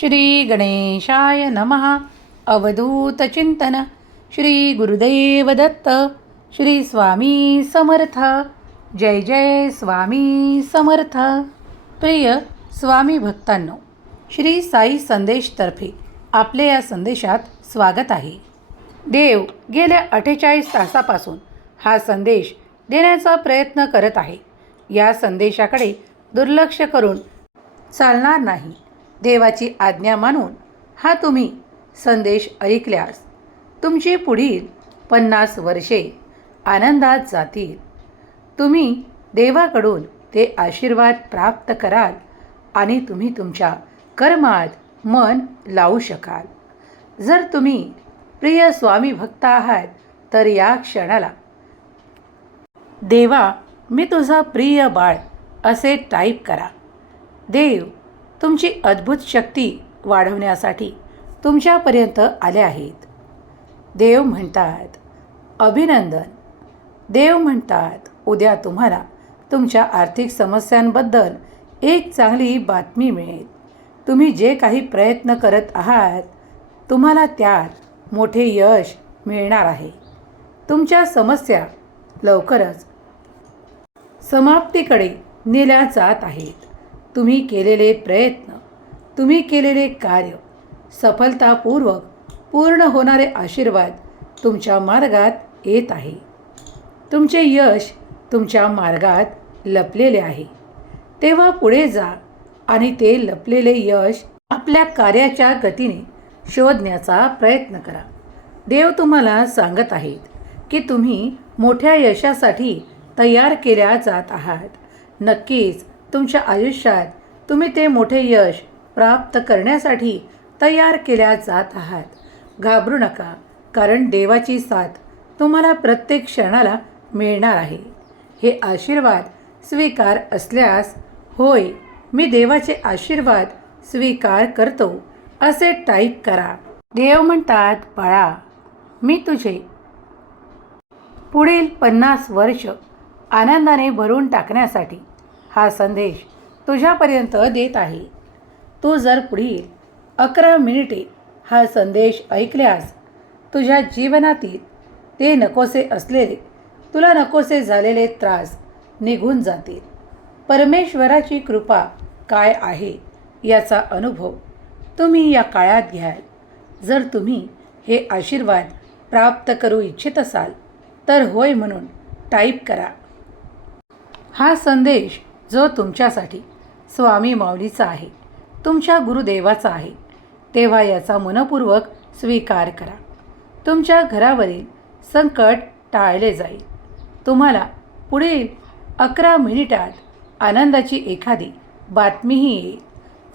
श्री गणेशाय नमः अवधूतचिंतन श्री गुरुदेव दत्त। श्री स्वामी समर्थ। जय जय स्वामी समर्थ। प्रिय स्वामी भक्तांनो श्री साई संदेशतर्फे आपले या संदेशात स्वागत आहे. देव गेल्या अठ्ठेचाळीस तासापासून हा संदेश देण्याचा प्रयत्न करत आहे. या संदेशाकडे दुर्लक्ष करून चालणार नाही. देवाची आज्ञा मानून हा तुम्ही संदेश ऐकल्यास तुमची पुढील पन्नास वर्षे आनंदात जातील. तुम्ही देवाकडून ते आशीर्वाद प्राप्त कराल आणि तुम्ही तुमच्या कर्मात मन लावू शकाल. जर तुम्ही प्रिय स्वामी भक्त आहात तर या क्षणाला देवा मी तुझा प्रिय बाळ असे टाईप करा. देव तुमची अद्भुत शक्ती वाढवण्यासाठी तुमच्यापर्यंत आले आहेत. देव म्हणतात अभिनंदन. देव म्हणतात उद्या तुम्हाला तुमच्या आर्थिक समस्यांबद्दल एक चांगली बातमी मिळेल. तुम्ही जे काही प्रयत्न करत आहात तुम्हाला त्यात मोठे यश मिळणार आहे. तुमच्या समस्या लवकरच समाप्तीकडे नेल्या जात आहेत. तुम्ही केलेले प्रयत्न तुम्ही केलेले कार्य सफलतापूर्वक पूर्ण होणारे आशीर्वाद तुमच्या मार्गात येत आहे. तुमचे यश तुमच्या मार्गात लपलेले आहे. तेव्हा पुढे जा आणि ते लपलेले यश आपल्या कार्याच्या गतीने शोधण्याचा प्रयत्न करा. देव तुम्हाला सांगत आहेत की तुम्ही मोठ्या यशासाठी तयार केल्या जात आहात. नक्कीच तुमच्या आयुष्यात तुम्ही ते मोठे यश प्राप्त करण्यासाठी तयार केल्या जात आहात. घाबरू नका कारण देवाची साथ तुम्हाला प्रत्येक क्षणाला मिळणार आहे. हे आशीर्वाद स्वीकार असल्यास होय मी देवाचे आशीर्वाद स्वीकार करतो असे टाईप करा. देव म्हणतात बाळा मी तुझे. पुढील पन्नास वर्ष आनंदाने भरून टाकण्यासाठी हा संदेश तुझ्यापर्यंत देत आहे. तू जर पुढील अकरा मिनिटे हा संदेश ऐकल्यास तुझ्या जीवनातील ते नकोसे असलेले तुला नकोसे झालेले त्रास निघून जातील. परमेश्वराची कृपा काय आहे याचा अनुभव तुम्ही या काळात घ्याल. जर तुम्ही हे आशीर्वाद प्राप्त करू इच्छित असाल तर होय म्हणून टाईप करा. हा संदेश जो तुमच्यासाठी स्वामी माऊलीचा आहे तुमच्या गुरुदेवाचा आहे तेव्हा याचा मनपूर्वक स्वीकार करा. तुमच्या घरावरील संकट टाळले जाईल. तुम्हाला पुढील अकरा मिनिटात आनंदाची एखादी बातमीही येईल.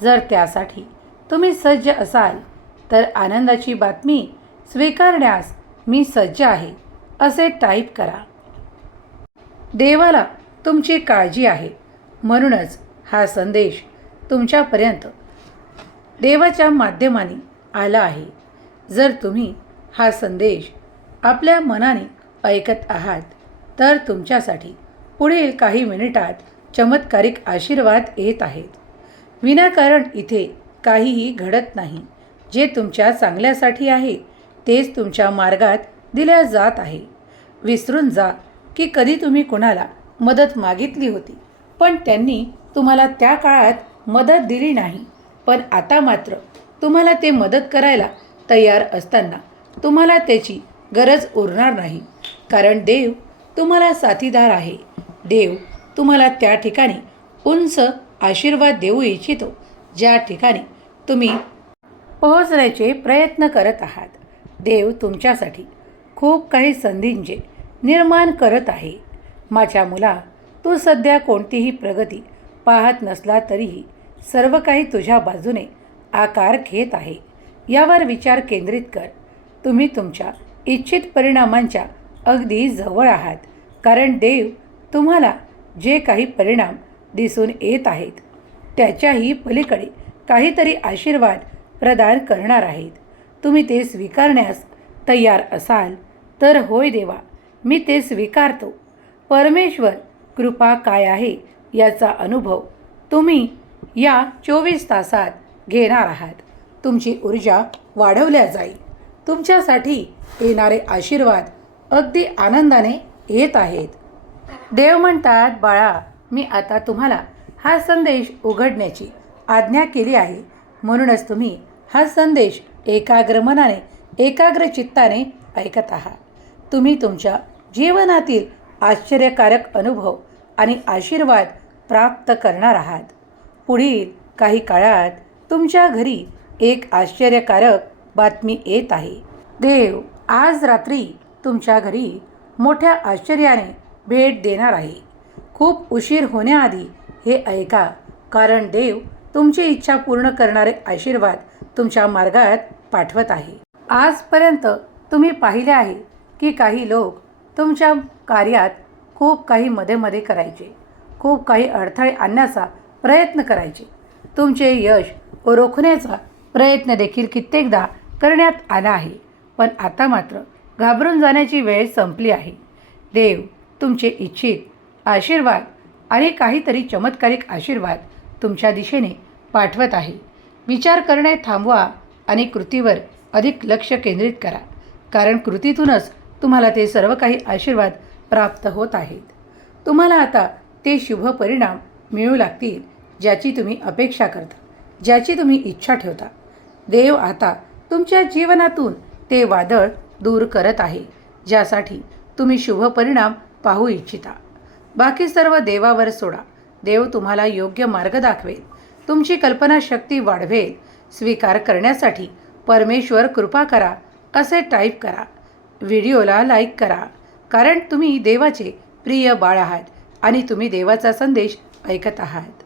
जर त्यासाठी तुम्ही सज्ज असाल तर आनंदाची बातमी स्वीकारण्यास मी सज्ज आहे असे टाईप करा. देवाला तुमची काळजी आहे. म्हणूनच हा संदेश तुमच्यापर्यंत देवाच्या माध्यमाने आला आहे. जर तुम्ही हा संदेश आपल्या मनाने ऐकत आहात तर तुमच्यासाठी पुढील काही मिनिटात चमत्कारिक आशीर्वाद येत आहेत. विनाकारण इथे काहीही घडत नाही. जे तुमच्या चांगल्यासाठी आहे तेच तुमच्या मार्गात दिल्या जात आहे. विसरून जा की कधी तुम्ही कुणाला मदत मागितली होती. पण त्यांनी तुम्हाला त्या काळात मदत दिली नाही. पण आता मात्र तुम्हाला ते मदत करायला तयार असताना तुम्हाला त्याची गरज उरणार नाही. कारण देव तुम्हाला साथीदार आहे. देव तुम्हाला त्या ठिकाणी उंच आशीर्वाद देऊ इच्छितो ज्या ठिकाणी तुम्ही पोहोचण्याचे प्रयत्न करत आहात. देव तुमच्यासाठी खूप काही संधींचे निर्माण करत आहे. माझ्या मुला तू सध्या कोणतीही प्रगती पाहत नसला तरीही सर्व काही तुझ्या बाजूने आकार घेत आहे. यावर विचार केंद्रित कर. तुम्ही तुमच्या इच्छित परिणामांच्या अगदी जवळ आहात. कारण देव तुम्हाला जे काही परिणाम दिसून येत आहेत त्याच्याही पलीकडे काहीतरी आशीर्वाद प्रदान करणार आहेत. तुम्ही ते स्वीकारण्यास तयार असाल तर होय देवा मी ते स्वीकारतो. परमेश्वर कृपा काय आहे याचा अनुभव तुम्ही या चोवीस तासात घेणार आहात. तुमची ऊर्जा वाढवल्या जाईल. तुमच्यासाठी येणारे आशीर्वाद अगदी आनंदाने येत आहेत. देव म्हणतात बाळा मी आता तुम्हाला हा संदेश उघडण्याची आज्ञा केली आहे. म्हणूनच तुम्ही हा संदेश एकाग्र मनाने एकाग्र चित्ताने ऐकत आहात. तुम्ही तुमच्या जीवनातील आश्चर्यकारक अनुभव आणि आशीर्वाद प्राप्त करणार आहात. पुढील काही काळात तुमच्या घरी एक आश्चर्यकारक बातमी येत आहे. देव आज रात्री तुमच्या घरी मोठ्या आश्चर्याने भेट देणार आहे. खूप उशीर होण्याआधी हे ऐका कारण देव तुमची इच्छा पूर्ण करणारे आशीर्वाद तुमच्या मार्गात पाठवत आहे. आजपर्यंत तुम्ही पाहिले आहे की काही लोक तुमच्या कार्यात खूप काही मध्ये मध्ये करायचे. खूप काही अडथळे आणण्याचा प्रयत्न करायचे. तुमचे यश रोखण्याचा प्रयत्न देखील कित्येकदा करण्यात आला आहे. पण आता मात्र घाबरून जाण्याची वेळ संपली आहे. देव तुमचे इच्छित आशीर्वाद आणि काहीतरी चमत्कारिक आशीर्वाद तुमच्या दिशेने पाठवत आहे. विचार करणे थांबवा आणि कृतीवर अधिक लक्ष केंद्रित करा. कारण कृतीतूनच तुम्हाला ते सर्व काही आशीर्वाद प्राप्त होत आहेत. तुम्हाला आता ते शुभ परिणाम मिळू लागतील ज्याची तुम्ही अपेक्षा करता ज्याची तुम्ही इच्छा ठेवता. देव आता तुमच्या जीवनातून ते वादळ दूर करत आहे ज्यासाठी तुम्ही शुभ परिणाम पाहू इच्छिता. बाकी सर्व देवावर सोडा. देव तुम्हाला योग्य मार्ग दाखवेल. तुमची कल्पनाशक्ती वाढवेल. स्वीकार करण्यासाठी परमेश्वर कृपा करा. असे टाईप करा. व्हिडिओला लाईक करा. कारण तुम्ही देवाचे प्रिय बाळ आहात आणि तुम्ही देवाचा संदेश ऐकत आहात.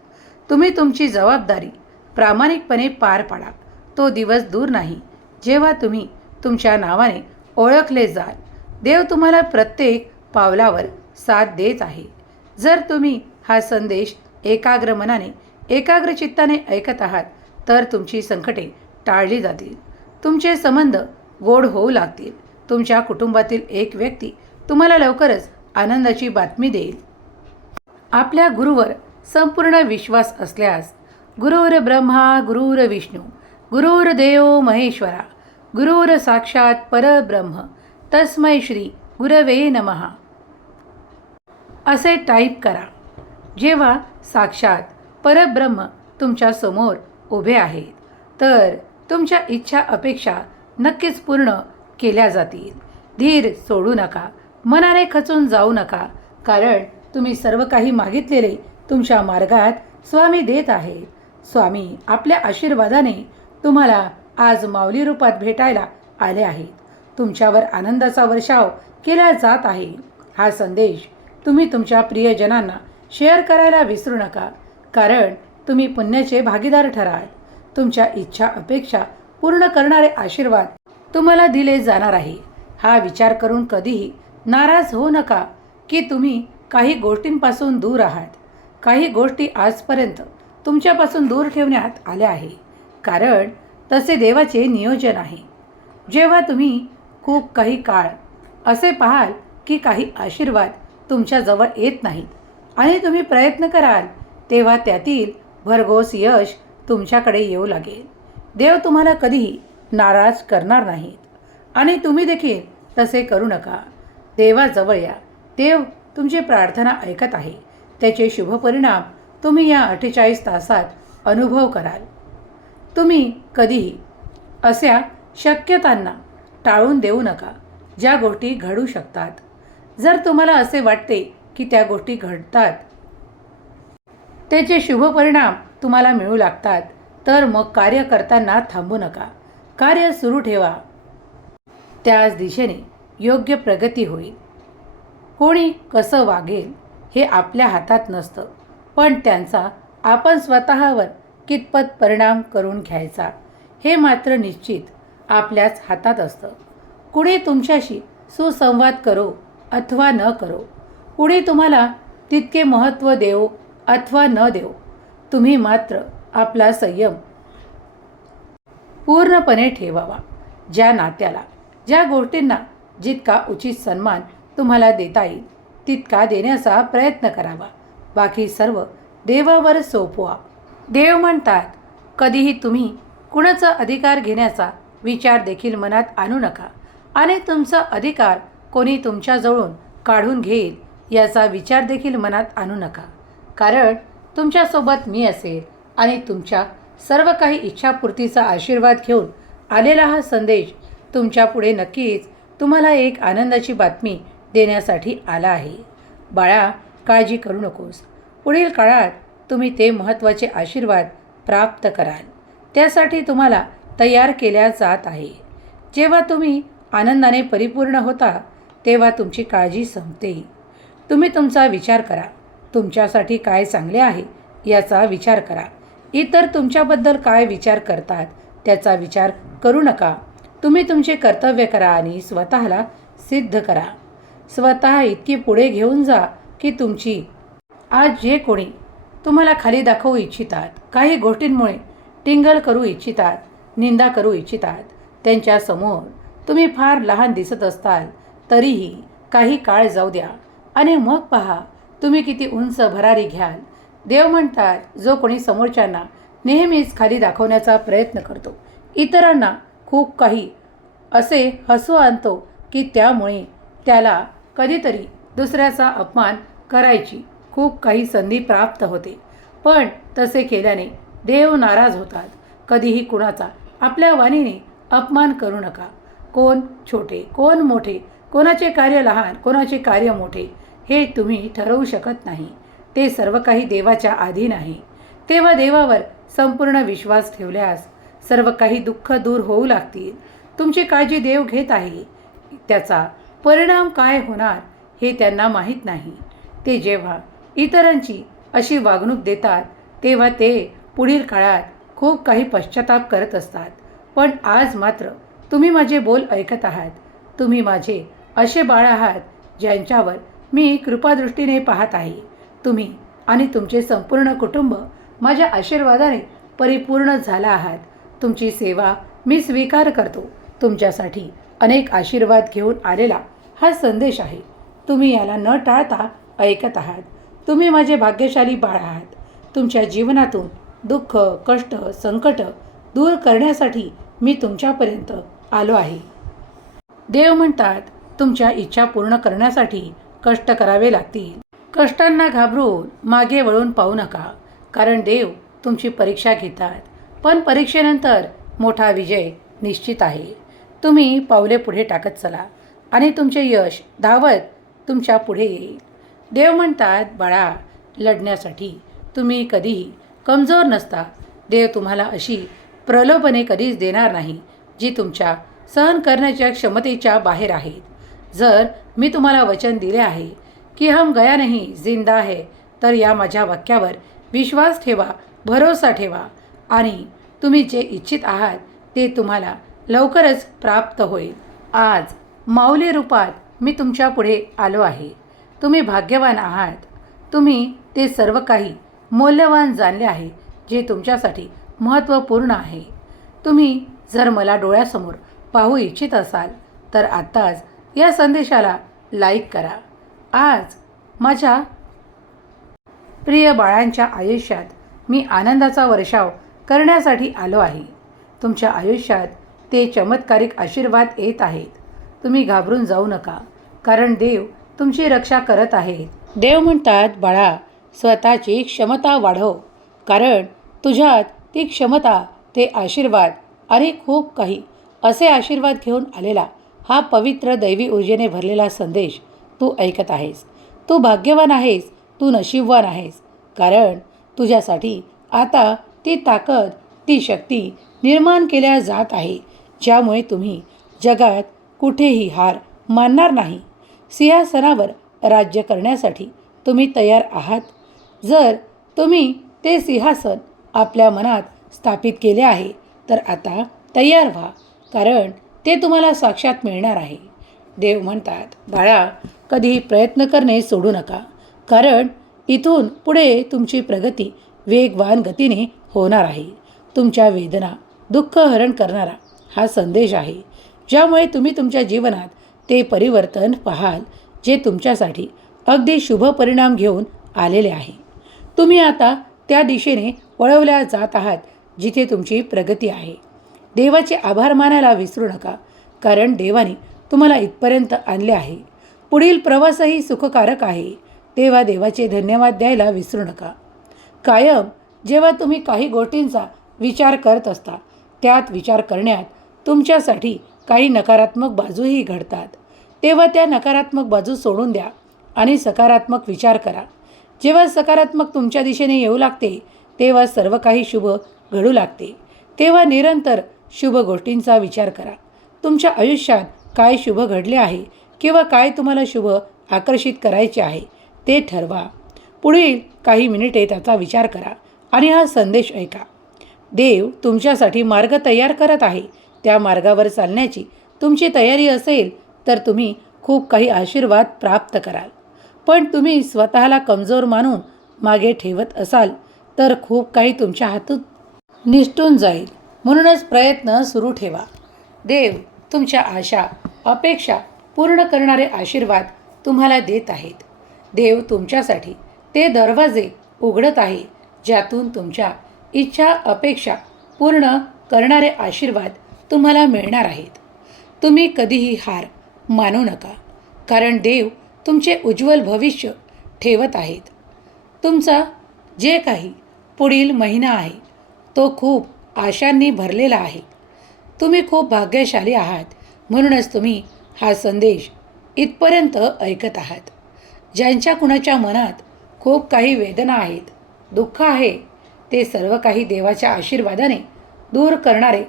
तुम्ही तुमची जबाबदारी प्रामाणिकपणे पार पाडा. तो दिवस दूर नाही. जेव्हा तुम्ही तुमच्या नावाने ओळखले जाल देव तुम्हाला प्रत्येक पावलावर साथ देत आहे. जर तुम्ही हा संदेश एकाग्र मनाने एकाग्र चित्ताने ऐकत आहात तर तुमची संकटे टाळली जातील. तुमचे संबंध गोड होऊ लागतील. तुमच्या कुटुंबातील एक व्यक्ती तुम्हाला लवकरच आनंदाची बातमी देईल. आपल्या गुरुवर संपूर्ण विश्वास असल्यास गुरुर ब्रह्मा गुरुर विष्णू गुरुर देव महेश्वरा गुरुर साक्षात परब्रह्म तस्मै श्री गुरवे नमहा असे टाईप करा. जेव्हा साक्षात परब्रह्म तुमच्यासमोर उभे आहेत तर तुमच्या इच्छा अपेक्षा नक्कीच पूर्ण केल्या जातील. धीर सोडू नका. मनाने खचून जाऊ नका. कारण तुम्ही सर्व काही मागितलेले तुमच्या मार्गात स्वामी देत आहे स्वामी आपल्या आशीर्वादाने तुम्हाला आज माऊली रूपात भेटायला आले आहेत. तुमच्यावर आनंदाचा वर्षाव केला जात आहे. हा संदेश तुम्ही तुमच्या प्रियजनांना शेअर करायला विसरू नका. कारण तुम्ही पुण्याचे भागीदार ठराल. तुमच्या इच्छा अपेक्षा पूर्ण करणारे आशीर्वाद तुम्हाला दिले जाणार आहे. हा विचार करून कधीही नाराज होऊ नका की तुम्ही काही गोष्टींपासून दूर आहात. काही गोष्टी आजपर्यंत तुमच्यापासून दूर ठेवण्यात आल्या आहे. कारण तसे देवाचे नियोजन आहे. जेव्हा तुम्ही खूप काही काळ असे पाहाल की काही आशीर्वाद तुमच्याजवळ येत नाहीत आणि तुम्ही प्रयत्न कराल तेव्हा त्यातील भरघोस यश तुमच्याकडे येऊ लागेल. देव तुम्हाला कधीही नाराज करणार नाहीत. आणि तुम्ही देखील तसे करू नका. देवाजवळ या. देव तुमची प्रार्थना ऐकत आहे. त्याचे शुभ परिणाम तुम्ही या अठ्ठेचाळीस तासात अनुभव कराल. तुम्ही कधीही अशा शक्यतांना टाळून देऊ नका. ज्या गोष्टी घडू शकतात. जर तुम्हाला असे वाटते की त्या गोष्टी घडतात त्याचे शुभ परिणाम तुम्हाला मिळू लागतात तर मग कार्य करताना थांबू नका. कार्य सुरू ठेवा. त्याच दिशेने योग्य प्रगती होईल. कोणी कसं वागेल हे आपल्या हातात नसतं पण त्यांचा आपण स्वतःवर कितपत परिणाम करून घ्यायचा हे मात्र निश्चित आपल्याच हातात असतं. कुणी तुमच्याशी सुसंवाद करो अथवा न करो कुणी तुम्हाला तितके महत्त्व देवो अथवा न देवो तुम्ही मात्र आपला संयम पूर्णपणे ठेवावा. ज्या नात्याला ज्या गोष्टींना जितका उचित सन्मान तुम्हाला देता येईल तितका देण्याचा प्रयत्न करावा. बाकी सर्व देवावर सोपवा. देव म्हणतात कधीही तुम्ही कुणाचा अधिकार घेण्याचा विचार देखील मनात आणू नका आणि तुमचा अधिकार कोणी तुमच्याजवळून काढून घेईल याचा विचार देखील मनात आणू नका. कारण तुमच्यासोबत मी असेल आणि तुमच्या सर्व काही इच्छापूर्तीचा आशीर्वाद घेऊन आलेला हा संदेश तुमच्यापुढे नक्कीच तुम्हाला एक आनंदाची बातमी देण्यासाठी आला आहे. बाळा काळजी करू नकोस. पुढील काळात तुम्ही ते महत्त्वाचे आशीर्वाद प्राप्त कराल. त्यासाठी तुम्हाला तयार केल्या जात आहे. जेव्हा तुम्ही आनंदाने परिपूर्ण होता तेव्हा तुमची काळजी संपते. तुम्ही तुमचा विचार करा. तुमच्यासाठी काय चांगले आहे याचा विचार करा. इतर तुमच्याबद्दल काय विचार करतात त्याचा विचार करू नका. तुम्ही तुमचे कर्तव्य करा आणि स्वतःला सिद्ध करा. स्वतः इतकी पुढे घेऊन जा की तुमची आज जे कोणी तुम्हाला खाली दाखवू इच्छितात काही गोष्टींमुळे टिंगल करू इच्छितात निंदा करू इच्छितात त्यांच्यासमोर तुम्ही फार लहान दिसत असताल तरीही काही काळ जाऊ द्या. आणि मग पहा तुम्ही किती उंच भरारी घ्याल देव म्हणतात जो कोणी समोरच्यांना नेहमीच खाली दाखवण्याचा प्रयत्न करतो. इतरांना खूप काही असे हसू आणतो की त्यामुळे त्याला कधीतरी दुसऱ्याचा अपमान करायची खूप काही संधी प्राप्त होते. पण तसे केल्याने देव नाराज होतात. कधीही कुणाचा आपल्या वाणीने अपमान करू नका. कोण छोटे कोण मोठे कोणाचे कार्य लहान कोणाचे कार्य मोठे हे तुम्ही ठरवू शकत नाही. ते सर्व काही देवाच्या अधीन आहे तेव्हा देवावर संपूर्ण विश्वास ठेवल्यास सर्व काही दुःख दूर होऊ लागतील. तुमची काळजी देव घेत आहे. त्याचा परिणाम काय होणार हे त्यांना माहीत नाही. ते जेव्हा इतरांची अशी वागणूक देतात तेव्हा ते पुढील काळात खूप काही पश्चाताप करत असतात. पण आज मात्र तुम्ही माझे बोल ऐकत आहात. तुम्ही माझे असे बाळ आहात ज्यांच्यावर मी कृपादृष्टीने पाहत आहे. तुम्ही आणि तुमचे संपूर्ण कुटुंब माझ्या आशीर्वादाने परिपूर्ण झाला आहात. तुमची सेवा मी स्वीकार करतो. तुमच्यासाठी अनेक आशीर्वाद घेऊन आलेला हा संदेश आहे. तुम्ही याला न टाळता ऐकत आहात. तुम्ही माझे भाग्यशाली बाळ आहात. तुमच्या जीवनातून दुःख कष्ट संकट दूर करण्यासाठी मी तुमच्यापर्यंत आलो आहे. देव म्हणतात तुमच्या इच्छा पूर्ण करण्यासाठी कष्ट करावे लागतील. कष्टांना घाबरून मागे वळून पाहू नका कारण देव तुमची परीक्षा घेतात. पण परीक्षेनंतर मोठा विजय निश्चित आहे. तुम्ही पावले पुढे टाकत चला आणि तुमचे यश धावत तुमच्यापुढे येईल. देव म्हणतात बाळा लढण्यासाठी तुम्ही कधीही कमजोर नसता. देव तुम्हाला अशी प्रलोभने कधीच देणार नाही जी तुमच्या सहन करण्याच्या क्षमतेच्या बाहेर आहेत. जर मी तुम्हाला वचन दिले आहे की हम गया नाही जिंदा आहे तर या माझ्या वाक्यावर विश्वास ठेवा भरोसा ठेवा. आणि तुम्ही जे इच्छित आहात ते तुम्हाला लवकरच प्राप्त होईल. आज माऊली रूपात मी तुमच्यापुढे आलो आहे. तुम्ही भाग्यवान आहात. तुम्ही ते सर्व काही मौल्यवान जाणले आहे जे तुमच्यासाठी महत्त्वपूर्ण आहे. तुम्ही जर मला डोळ्यासमोर पाहू इच्छित असाल तर आत्ताच या संदेशाला लाईक करा. आज माझ्या प्रिय बाळांच्या आयुष्यात मी आनंदाचा वर्षाव करण्यासाठी आलो आहे. तुमच्या आयुष्यात ते चमत्कारिक आशीर्वाद येत आहेत. तुम्ही घाबरून जाऊ नका कारण देव तुमची रक्षा करत आहेत. देव म्हणतात बाळा स्वतःची क्षमता वाढव कारण तुझ्यात ती क्षमता ते आशीर्वाद आणि खूप काही. असे आशीर्वाद घेऊन आलेला हा पवित्र दैवी ऊर्जेने भरलेला संदेश तू ऐकत आहेस. तू भाग्यवान आहेस. तू नशीबवान आहेस. कारण तुझ्यासाठी आता ती ताकद ती शक्ती निर्माण केल्या जात आहे ज्यामुळे तुम्ही जगात कुठेही हार मानणार नाही. सिंहासनावर राज्य करण्यासाठी तुम्ही तयार आहात. जर तुम्ही ते सिंहासन आपल्या मनात स्थापित केले आहे तर आता तयार व्हा. कारण ते तुम्हाला साक्षात मिळणार आहे. देव म्हणतात बाळा कधी प्रयत्न करणे सोडू नका. कारण इथून पुढे तुमची प्रगती वेगवान गतीने होणार आहे. तुमच्या वेदना दुःख हरण करणारा हा संदेश आहे. ज्यामुळे तुम्ही तुमच्या जीवनात ते परिवर्तन पाहाल जे तुमच्यासाठी अगदी शुभ परिणाम घेऊन आलेले आहे. तुम्ही आता त्या दिशेने वळवल्या जात आहात जिथे तुमची प्रगती आहे. देवाचे आभार मानायला विसरू नका. कारण देवाने तुम्हाला इथपर्यंत आणले आहे. पुढील प्रवासही सुखकारक आहे. तेव्हा देवाचे धन्यवाद द्यायला विसरू नका. कायम जेव्हा तुम्ही काही गोष्टींचा विचार करत असता त्यात विचार करण्यात तुमच्यासाठी काही नकारात्मक बाजूही घडतात. तेव्हा त्या नकारात्मक बाजू सोडून द्या आणि सकारात्मक विचार करा. जेव्हा सकारात्मक तुमच्या दिशेने येऊ लागते तेव्हा सर्व काही शुभ घडू लागते. तेव्हा निरंतर शुभ गोष्टींचा विचार करा. तुमच्या आयुष्यात काय शुभ घडले आहे किंवा काय तुम्हाला शुभ आकर्षित करायचे आहे ते ठरवा. पुढील काही मिनिटे त्याचा विचार करा आणि हा संदेश ऐका. देव तुमच्यासाठी मार्ग तयार करत आहे. त्या मार्गावर चालण्याची तुमची तयारी असेल तर तुम्ही खूप काही आशीर्वाद प्राप्त कराल. पण तुम्ही स्वतःला कमजोर मानून मागे ठेवत असाल तर खूप काही तुमच्या हातून निष्ठून जाईल. म्हणूनच प्रयत्न सुरू ठेवा. देव तुमच्या आशा अपेक्षा पूर्ण करणारे आशीर्वाद तुम्हाला देत आहेत. देव तुमच्यासाठी ते दरवाजे उघडत आहे ज्यातून तुमच्या इच्छा अपेक्षा पूर्ण करणारे आशीर्वाद तुम्हाला मिळणार आहेत. तुम्ही कधीही हार मानू नका कारण देव तुमचे उज्ज्वल भविष्य ठेवत आहेत. तुमचा जे काही पुढील महिना आहे तो खूप आशांनी भरलेला आहे. तुम्ही खूप भाग्यशाली आहात. म्हणूनच तुम्ही हा संदेश इथपर्यंत ऐकत आहात. ज्यांच्या कुणाच्या मनात खूप काही वेदना आहेत दुःख आहे ते सर्व काही देवाच्या आशीर्वादाने दूर करणारे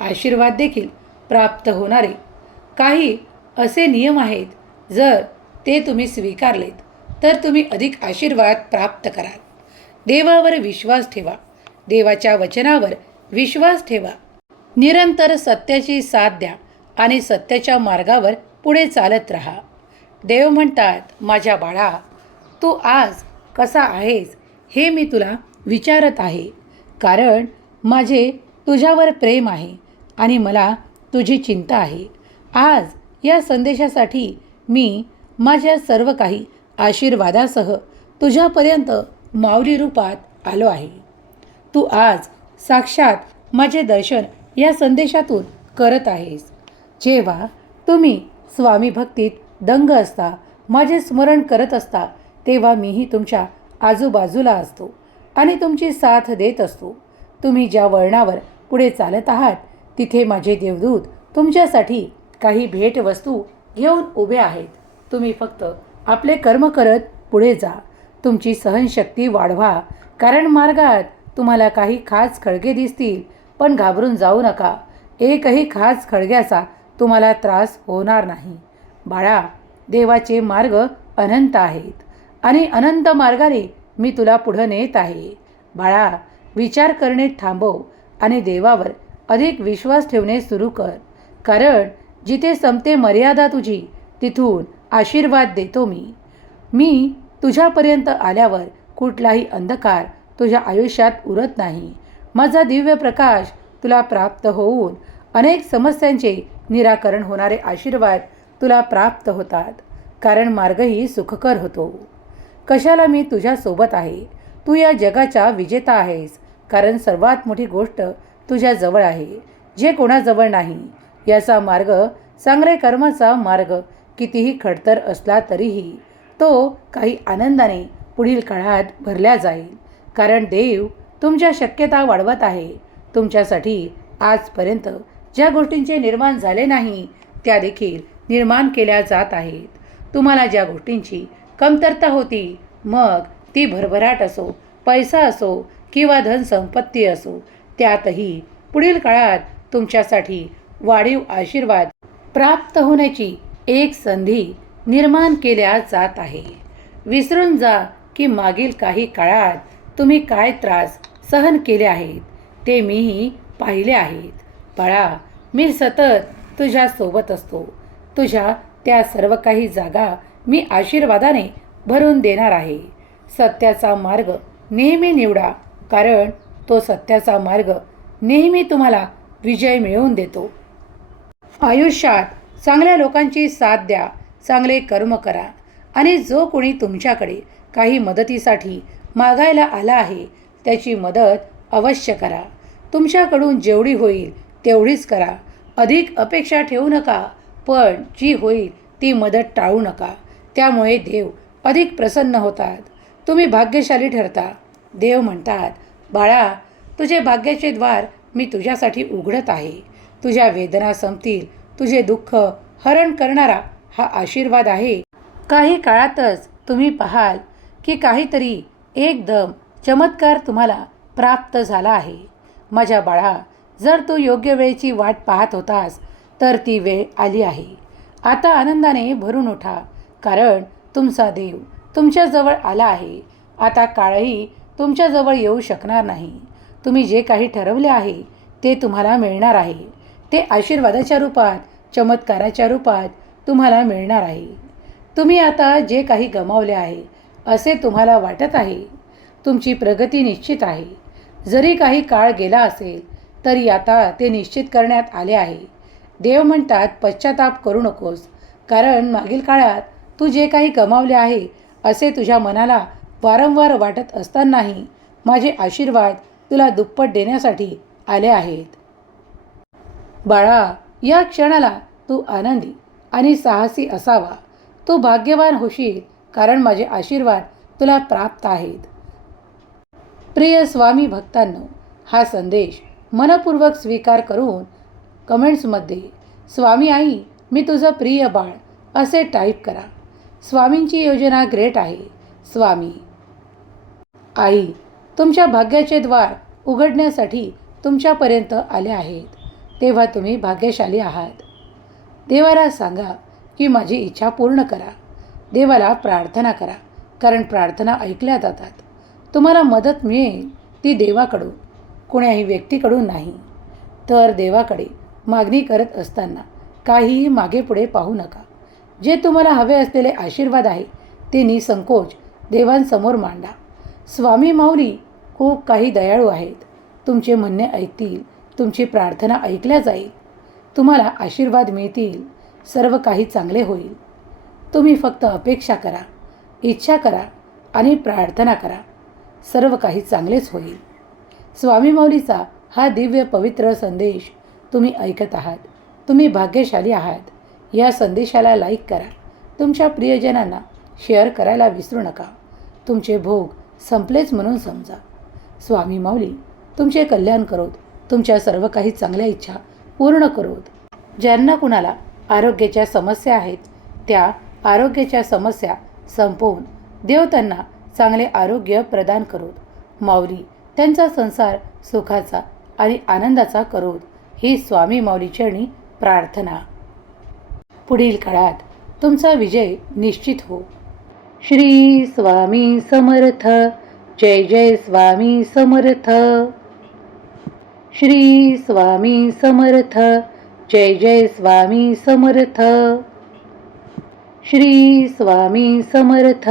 आशीर्वाद देखील प्राप्त होणारे काही असे नियम आहेत जर ते तुम्ही स्वीकारलेत तर तुम्ही अधिक आशीर्वाद प्राप्त कराल. देवावर विश्वास ठेवा. देवाच्या वचनावर विश्वास ठेवा. निरंतर सत्याची साथ द्या आणि सत्याच्या मार्गावर पुढे चालत राहा. देव म्हणतात माझ्या बाळा तू आज कसा आहेस हे मी तुला विचारत आहे. कारण माझे तुझ्यावर प्रेम आहे आणि मला तुझी चिंता आहे. आज या संदेशासाठी मी माझ्या सर्व काही आशीर्वादासह तुझ्यापर्यंत माऊली रूपात आलो आहे. तू आज साक्षात माझे दर्शन या संदेशातून करत आहेस. जेव्हा तुम्ही स्वामी भक्तीत दंग असता माझे स्मरण करत असता तेव्हा मीही तुमच्या आजूबाजूला असतो आणि तुमची साथ देत असतो. तुम्ही ज्या वळणावर पुढे चालत आहात तिथे माझे देवदूत तुमच्यासाठी काही भेटवस्तू घेऊन उभे आहेत. तुम्ही फक्त आपले कर्म करत पुढे जा. तुमची सहनशक्ती वाढवा कारण मार्गात तुम्हाला काही खास खळगे दिसतील. पण घाबरून जाऊ नका. एकही खास खळग्याचा तुम्हाला त्रास होणार नाही. बाळा देवाचे मार्ग अनंत आहेत आणि अनंत मार्गाने मी तुला पुढं नेत आहे. बाळा विचार करणे थांबव आणि देवावर अधिक विश्वास ठेवणे सुरू कर. कारण जिथे संपते मर्यादा तुझी तिथून आशीर्वाद देतो मी. मी तुझ्यापर्यंत आल्यावर कुठलाही अंधकार तुझ्या आयुष्यात उरत नाही. माझा दिव्य प्रकाश तुला प्राप्त होऊन अनेक समस्यांचे निराकरण होणारे आशीर्वाद तुला प्राप्त होतात. कारण मार्गही सुखकर होतो. कशाला मी तुझ्यासोबत आहे? तू या जगाचा विजेता आहेस. कारण सर्वात मोठी गोष्ट तुझ्याजवळ आहे. जे कोणाजवळ नाही याचा मार्ग चांगले कर्माचा मार्ग कितीही खडतर असला तरीही तो काही आनंदाने पुढील काळात भरल्या जाईल. कारण देव तुमच्या शक्यता वाढवत आहे. तुमच्यासाठी आजपर्यंत ज्या गोष्टींचे निर्माण झाले नाही त्या देखील निर्माण केल्या जात आहेत. तुम्हाला ज्या गोष्टींची कमतरता होती मग ती भरभराट असो पैसा असो किंवा धनसंपत्ती असो त्यातही पुढील काळात तुमच्यासाठी वाढीव आशीर्वाद प्राप्त होण्याची एक संधी निर्माण केल्या जात आहे. विसरून जा की मागील काही काळात तुम्ही काय त्रास सहन केले आहेत. ते मीही पाहिले आहेत. बाळा मी सतत तुझ्यासोबत असतो. तुझ्या त्या सर्व काही जागा मी आशीर्वादाने भरून देणार आहे. सत्याचा मार्ग नेहमी निवडा कारण तो सत्याचा मार्ग नेहमी तुम्हाला विजय मिळवून देतो. आयुष्यात चांगल्या लोकांची साथ द्या चांगले कर्म करा आणि जो कोणी तुमच्याकडे काही मदतीसाठी मागायला आला आहे त्याची मदत अवश्य करा. तुमच्याकडून जेवढी होईल तेवढीच करा. अधिक अपेक्षा ठेवू नका पण जी होईल ती मदत टाळू नका. त्यामुळे देव अधिक प्रसन्न होतात. तुम्ही भाग्यशाली ठरता. देव म्हणतात बाळा तुझे भाग्याचे द्वार मी तुझ्यासाठी उघडत आहे. तुझ्या वेदना संपतील. तुझे दुःख हरण करणारा हा आशीर्वाद आहे. काही काळातच तुम्ही पाहाल की काहीतरी एकदम चमत्कार तुम्हाला प्राप्त झाला आहे. माझ्या बाळा जर तू योग्य वेळेची वाट पाहत होतास तर ती वेळ आली आहे. आता आनंदाने भरून उठा कारण तुमचा देव तुमच्याजवळ आला आहे. आता काळही तुमच्याजवळ येऊ शकणार नाही. तुम्ही जे काही ठरवले आहे ते तुम्हाला मिळणार आहे. ते आशीर्वादाच्या रूपात चमत्काराच्या रूपात तुम्हाला मिळणार आहे. तुम्ही आता जे काही गमावले आहे असे तुम्हाला वाटत आहे तुमची प्रगती निश्चित आहे. जरी काही काळ गेला असेल तरी आता ते निश्चित करण्यात आले आहे. देव म्हणतात पश्चाताप करू नकोस. कारण मागील काळात तू जे काही गमावले आहे असे तुझ्या मनाला वारंवार वाटत असतानाही माझे आशीर्वाद तुला दुप्पट देण्यासाठी आले आहेत. बाळा या क्षणाला तू आनंदी आणि साहसी असावा. तू भाग्यवान होशील कारण माझे आशीर्वाद तुला प्राप्त आहेत. प्रिय स्वामी भक्तांनो हा संदेश मनपूर्वक स्वीकार करून कमेंट्समध्ये स्वामी आई मी तुझं प्रिय बाळ असे टाईप करा. स्वामींची योजना ग्रेट आहे. स्वामी आई तुमच्या भाग्याचे द्वार उघडण्यासाठी तुमच्यापर्यंत आले आहेत. तेव्हा तुम्ही भाग्यशाली आहात. देवाला सांगा की माझी इच्छा पूर्ण करा. देवाला प्रार्थना करा कारण प्रार्थना ऐकल्या जातात. तुम्हाला मदत मिळेल ती देवाकडून कुण्याही व्यक्तीकडून नाही. तर देवाकडे मागणी करत असताना काहीही मागे पुढे पाहू नका. जे तुम्हाला हवे असलेले आशीर्वाद आहे ते निसंकोच देवांसमोर मांडा. स्वामी माऊली खूप काही दयाळू आहेत. तुमचे म्हणणे ऐकतील तुमची प्रार्थना ऐकल्या जाईल. तुम्हाला आशीर्वाद मिळतील सर्व काही चांगले होईल. तुम्ही फक्त अपेक्षा करा इच्छा करा आणि प्रार्थना करा. सर्व काही चांगलेच होईल. स्वामी माऊलीचा हा दिव्य पवित्र संदेश तुम्ही ऐकत आहात. तुम्ही भाग्यशाली आहात. या संदेशाला लाईक करा. तुमच्या प्रियजनांना शेअर करायला विसरू नका. तुमचे भोग संपलेच म्हणून समजा. स्वामी माऊली तुमचे कल्याण करोत. तुमच्या सर्व काही चांगल्या इच्छा पूर्ण करोत. ज्यांना कुणाला आरोग्याच्या समस्या आहेत त्या आरोग्याच्या समस्या संपवून देव त्यांना चांगले आरोग्य प्रदान करोत. माऊली त्यांचा संसार सुखाचा आणि आनंदाचा करोत. ही स्वामी माऊलीचरणी प्रार्थना. पुढील काळात तुमचा विजय निश्चित हो. श्री स्वामी समर्थ. जय जय स्वामी समर्थ. श्री स्वामी समर्थ. जय जय स्वामी समर्थ. श्री स्वामी समर्थ.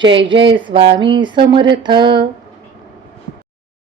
जय जय स्वामी समर्थ.